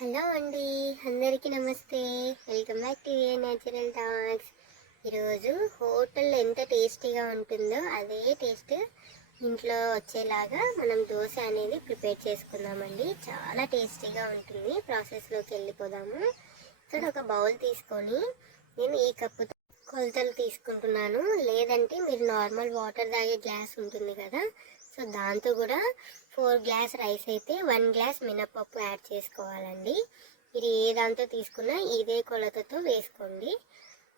Hello అండి అందరికీ నమస్తే. Welcome back to a natural talks. ఈరోజు హోటల్ ఎంత టేస్టీగా ఉంటుందో అదే టేస్ట్ ఇంట్లో వచ్చేలాగా మనం దోశ అనేది ప్రిపేర్ చేసుకుందామండి. చాలా టేస్టీగా ఉంటుంది. ప్రాసెస్లోకి వెళ్ళిపోదాము. ఇక్కడ ఒక బౌల్ తీసుకొని నేను ఈ కప్పుతో కొలతలు తీసుకుంటున్నాను. లేదంటే మీరు నార్మల్ వాటర్ తాగే గ్లాస్ ఉంటుంది కదా సో దాంతో కూడా ఫోర్ గ్లాస్ రైస్ అయితే వన్ గ్లాస్ మినపప్పు యాడ్ చేసుకోవాలండి. మీరు ఏ దాంతో తీసుకున్నా ఇదే కొలతతో వేసుకోండి.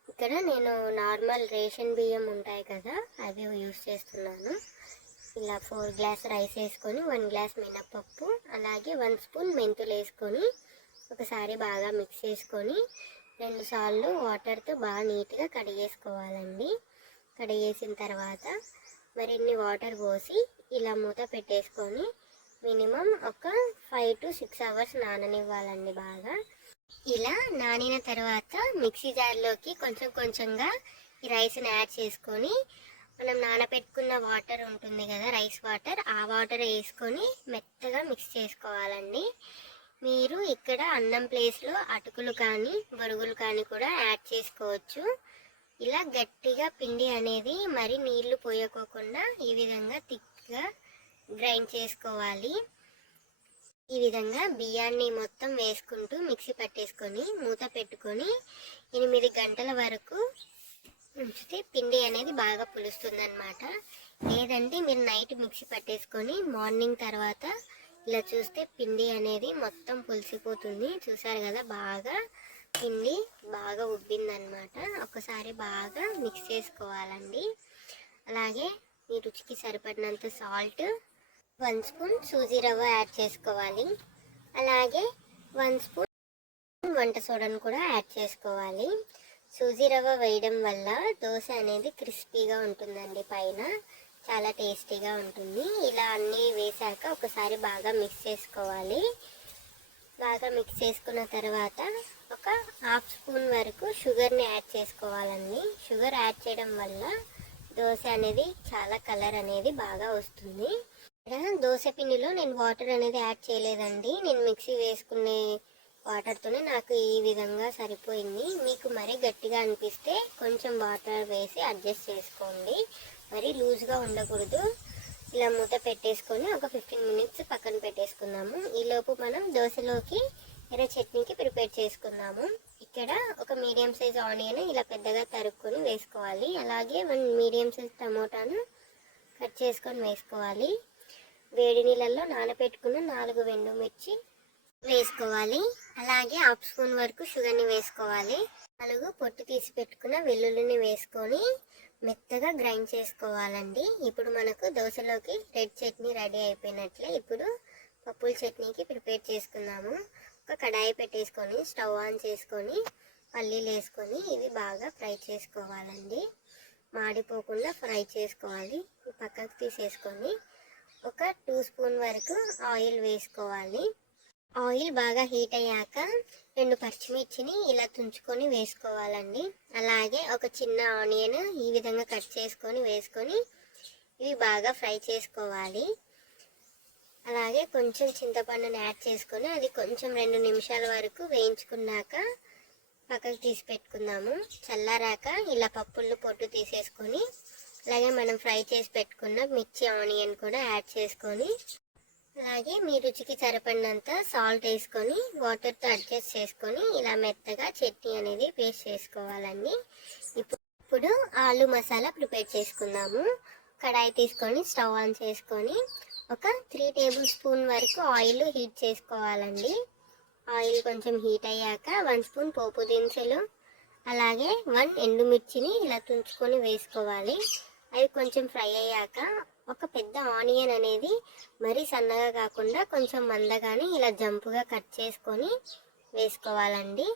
ఇక్కడ నేను నార్మల్ రేషన్ బియ్యం ఉంటాయి కదా అవి యూస్ చేస్తున్నాను. ఇలా ఫోర్ గ్లాస్ రైస్ వేసుకొని వన్ గ్లాస్ మినపప్పు అలాగే వన్ స్పూన్ మెంతులు వేసుకొని ఒకసారి బాగా మిక్స్ చేసుకొని రెండు సార్లు వాటర్తో బాగా నీట్గా కడిగేసుకోవాలండి. కడిగేసిన తర్వాత మరిన్ని వాటర్ పోసి ఇలా మూత పెట్టేసుకొని మినిమం ఒక ఫైవ్ టు సిక్స్ అవర్స్ నాననివ్వాలండి బాగా. ఇలా నానిన తర్వాత మిక్సీ జార్లోకి కొంచెం కొంచెంగా ఈ రైస్ని యాడ్ చేసుకొని మనం నానబెట్టుకున్న వాటర్ ఉంటుంది కదా రైస్ వాటర్ ఆ వాటర్ వేసుకొని మెత్తగా మిక్స్ చేసుకోవాలండి. మీరు ఇక్కడ అన్నం ప్లేస్లో అటుకులు కానీ బొరుగులు కానీ కూడా యాడ్ చేసుకోవచ్చు. ఇలా గట్టిగా పిండి అనేది మరి నీళ్ళు పోయకోకుండా ఈ విధంగా థిక్గా గ్రైండ్ చేసుకోవాలి. ఈ విధంగా బియ్యాన్ని మొత్తం వేసుకుంటూ మిక్సీ పట్టేసుకొని మూత పెట్టుకొని ఎనిమిది గంటల వరకు ఉంచితే పిండి అనేది బాగా పులుస్తుందన్నమాట. లేదంటే మీరు నైట్ మిక్సీ పట్టేసుకొని మార్నింగ్ తర్వాత ఇలా చూస్తే పిండి అనేది మొత్తం పులిసిపోతుంది. చూసారు కదా బాగా పిండి బాగా ఉబ్బిందనమాట ఒకసారి బాగా మిక్స్ చేసుకోవాలండి. అలాగే మీ రుచికి సరిపడినంత సాల్ట్ వన్ స్పూన్ సూజీ రవ్వ యాడ్ చేసుకోవాలి. అలాగే వన్ స్పూన్ వంట సోడాను కూడా యాడ్ చేసుకోవాలి. సూజీ రవ్వ వేయడం వల్ల దోశ అనేది క్రిస్పీగా ఉంటుందండి పైన. చాలా టేస్టీగా ఉంటుంది. ఇలా అన్నీ వేసాక ఒకసారి బాగా మిక్స్ చేసుకోవాలి. బాగా మిక్స్ చేసుకున్న తర్వాత ఒక హాఫ్ స్పూన్ వరకు షుగర్ని యాడ్ చేసుకోవాలండి. షుగర్ యాడ్ చేయడం వల్ల దోశ అనేది చాలా కలర్ అనేది బాగా వస్తుంది. ఇక్కడ దోశ పిండిలో నేను వాటర్ అనేది యాడ్ చేయలేదండి. నేను మిక్సీ వేసుకునే వాటర్తోనే నాకు ఈ విధంగా సరిపోయింది. మీకు మరీ గట్టిగా అనిపిస్తే కొంచెం వాటర్ వేసి అడ్జస్ట్ చేసుకోండి. మరీ లూజ్గా ఉండకూడదు. ఇలా మూత పెట్టేసుకొని ఒక ఫిఫ్టీన్ మినిట్స్ పక్కన పెట్టేసుకుందాము. ఈలోపు మనం దోశలోకి ఎర్ర చట్నీకి ప్రిపేర్ చేసుకుందాము. ఇక్కడ ఒక మీడియం సైజ్ ఆనియన్ ఇలా పెద్దగా తరుక్కొని వేసుకోవాలి. అలాగే వన్ మీడియం సైజ్ టమోటాను కట్ చేసుకొని వేసుకోవాలి. వేడి నీళ్ళల్లో నానబెట్టుకున్న నాలుగు వెండు మిర్చి వేసుకోవాలి. అలాగే హాఫ్ స్పూన్ వరకు షుగర్ని వేసుకోవాలి. నాలుగు పొట్టు తీసి పెట్టుకున్న వెల్లుల్లిని వేసుకొని మెత్తగా గ్రైండ్ చేసుకోవాలండి. ఇప్పుడు మనకు దోశలోకి రెడ్ చట్నీ రెడీ అయిపోయినట్లే. ఇప్పుడు పప్పుల చట్నీకి ప్రిపేర్ చేసుకుందాము. ఒక కడాయి పెట్టేసుకొని స్టవ్ ఆన్ చేసుకొని పల్లీలు వేసుకొని ఇవి బాగా ఫ్రై చేసుకోవాలండి. మాడిపోకుండా ఫ్రై చేసుకోవాలి. పక్కకు తీసేసుకొని ఒక టూ స్పూన్ వరకు ఆయిల్ వేసుకోవాలి. ఆయిల్ బాగా హీట్ అయ్యాక రెండు పచ్చిమిర్చిని ఇలా తుంచుకొని వేసుకోవాలండి. అలాగే ఒక చిన్న ఆనియన్ ఈ విధంగా కట్ చేసుకొని వేసుకొని ఇవి బాగా ఫ్రై చేసుకోవాలి. అలాగే కొంచెం చింతపండుని యాడ్ చేసుకొని అది కొంచెం రెండు నిమిషాల వరకు వేయించుకున్నాక పక్కకు తీసి పెట్టుకుందాము. చల్లారాక ఇలా పప్పులు పొట్టు తీసేసుకొని అలాగే మనం ఫ్రై చేసి పెట్టుకున్న మిర్చి ఆనియన్ కూడా యాడ్ చేసుకొని అలాగే మీ రుచికి సరిపడినంత సాల్ట్ వేసుకొని వాటర్తో అడ్జస్ట్ చేసుకొని ఇలా మెత్తగా చట్నీ అనేది పేస్ట్ చేసుకోవాలండి. ఇప్పుడు ఆలు మసాలా ప్రిపేర్ చేసుకుందాము. కడాయి తీసుకొని స్టవ్ ఆన్ చేసుకొని ఒక త్రీ టేబుల్ స్పూన్ వరకు ఆయిల్ హీట్ చేసుకోవాలండి. ఆయిల్ కొంచెం హీట్ అయ్యాక వన్ స్పూన్ పోపు దినుసులు అలాగే వన్ ఎండుమిర్చిని ఇలా తుంచుకొని వేసుకోవాలి. అవి కొంచెం ఫ్రై అయ్యాక ఒక పెద్ద ఆనియన్ అనేది మరీ సన్నగా కాకుండా కొంచెం మందగానే ఇలా జంపుగా కట్ చేసుకొని వేసుకోవాలండి.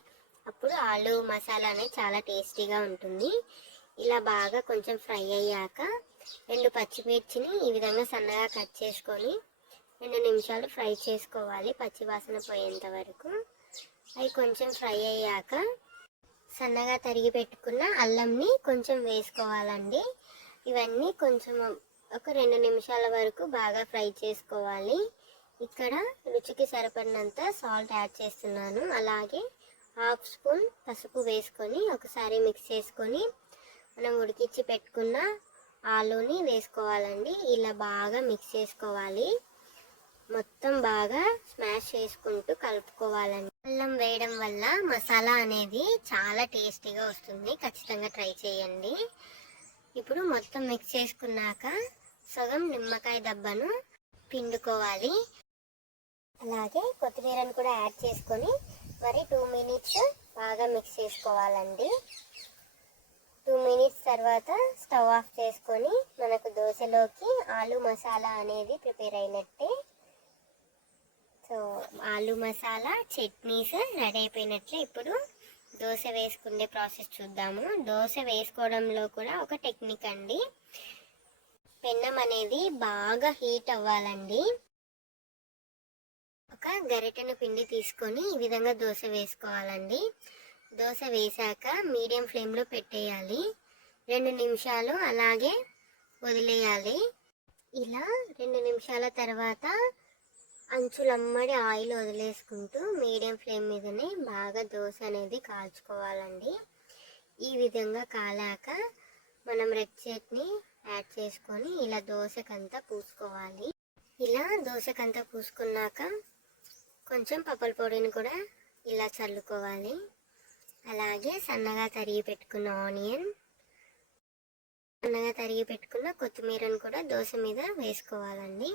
అప్పుడు ఆలు మసాలా అనేది చాలా టేస్టీగా ఉంటుంది. ఇలా బాగా కొంచెం ఫ్రై అయ్యాక రెండు పచ్చిమిర్చిని ఈ విధంగా సన్నగా కట్ చేసుకొని రెండు నిమిషాలు ఫ్రై చేసుకోవాలి పచ్చి వాసన పోయేంత వరకు. అవి కొంచెం ఫ్రై అయ్యాక సన్నగా తరిగి పెట్టుకున్న అల్లంని కొంచెం వేసుకోవాలండి. ఇవన్నీ కొంచెం ఒక రెండు నిమిషాల వరకు బాగా ఫ్రై చేసుకోవాలి. ఇక్కడ రుచికి సరిపడినంత సాల్ట్ యాడ్ చేస్తున్నాను. అలాగే హాఫ్ స్పూన్ పసుపు వేసుకొని ఒకసారి మిక్స్ చేసుకొని మనం ఉడికించి పెట్టుకున్న ఆలూని వేసుకోవాలండి. ఇలా బాగా మిక్స్ చేసుకోవాలి. మొత్తం బాగా స్మాష్ చేసుకుంటూ కలుపుకోవాలండి. అల్లం వేయడం వల్ల మసాలా అనేది చాలా టేస్టీగా వస్తుంది. ఖచ్చితంగా ట్రై చేయండి. ఇప్పుడు మొత్తం మిక్స్ చేసుకున్నాక సగం నిమ్మకాయ దబ్బను పిండుకోవాలి. అలాగే కొత్తిమీరను కూడా యాడ్ చేసుకొని మరి టూ మినిట్స్ బాగా మిక్స్ చేసుకోవాలండి. టూ మినిట్స్ తర్వాత స్టవ్ ఆఫ్ చేసుకొని మనకు దోశలోకి ఆలు మసాలా అనేది ప్రిపేర్ అయినట్టే. సో ఆలు మసాలా చట్నీస్ రెడీ అయిపోయినట్లే. ఇప్పుడు దోశ వేసుకునే ప్రాసెస్ చూద్దాము. దోశ వేసుకోవడంలో కూడా ఒక టెక్నిక్ అండి. పెన్నం అనేది బాగా హీట్ అవ్వాలండి. ఒక గరిటెను పిండి తీసుకొని ఈ విధంగా దోశ వేసుకోవాలండి. దోశ వేసాక మీడియం ఫ్లేమ్లో పెట్టేయాలి. రెండు నిమిషాలు అలాగే వదిలేయాలి. ఇలా రెండు నిమిషాల తర్వాత అంచులమ్మడి ఆయిల్ వదిలేసుకుంటూ మీడియం ఫ్లేమ్ మీదనే బాగా దోశ అనేది కాల్చుకోవాలండి. ఈ విధంగా కాలాక మనం రెడ్ చట్నీ యాడ్ చేసుకొని ఇలా దోశకంతా పూసుకోవాలి. ఇలా దోశకంతా పూసుకున్నాక కొంచెం పప్పల పొడిని కూడా ఇలా చల్లుకోవాలి. అలాగే సన్నగా తరిగి పెట్టుకున్న ఆనియన్ సన్నగా తరిగి పెట్టుకున్న కొత్తిమీరను కూడా దోశ మీద వేసుకోవాలండి.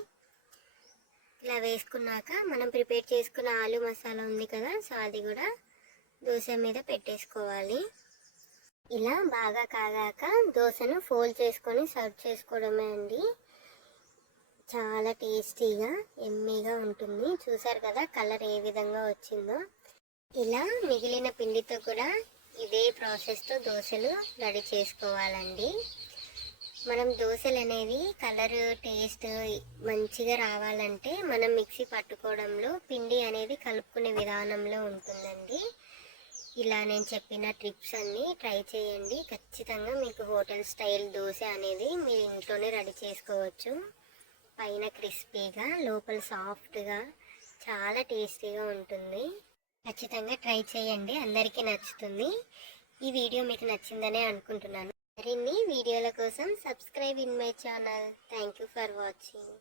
ఇలా వేసుకున్నాక మనం ప్రిపేర్ చేసుకున్న ఆలు మసాలా ఉంది కదా సో అది కూడా దోశ మీద పెట్టేసుకోవాలి. ఇలా బాగా కాగాక దోశను ఫోల్డ్ చేసుకొని సర్వ్ చేసుకోవడమే అండి. చాలా టేస్టీగా ఎమ్మీగా ఉంటుంది. చూసారు కదా కలర్ ఏ విధంగా వచ్చిందో. ఇలా మిగిలిన పిండితో కూడా ఇదే ప్రాసెస్తో దోశలు రెడీ చేసుకోవాలండి. మనం దోశలు అనేవి కలర్ టేస్ట్ మంచిగా రావాలంటే మనం మిక్సీ పట్టుకోవడంలో పిండి అనేది కలుపుకునే విధానంలో ఉంటుందండి. ఇలా నేను చెప్పిన ట్రిప్స్ అన్నీ ట్రై చేయండి. ఖచ్చితంగా మీకు హోటల్ స్టైల్ దోశ అనేది మీ ఇంట్లోనే రెడీ చేసుకోవచ్చు. పైన క్రిస్పీగా లోపల సాఫ్ట్గా చాలా టేస్టీగా ఉంటుంది. ఖచ్చితంగా ట్రై చేయండి. అందరికీ నచ్చుతుంది. ఈ వీడియో మీకు నచ్చిందనే అనుకుంటున్నాను. మరిన్ని వీడియోల కోసం subscribe in my channel. Thank you for watching.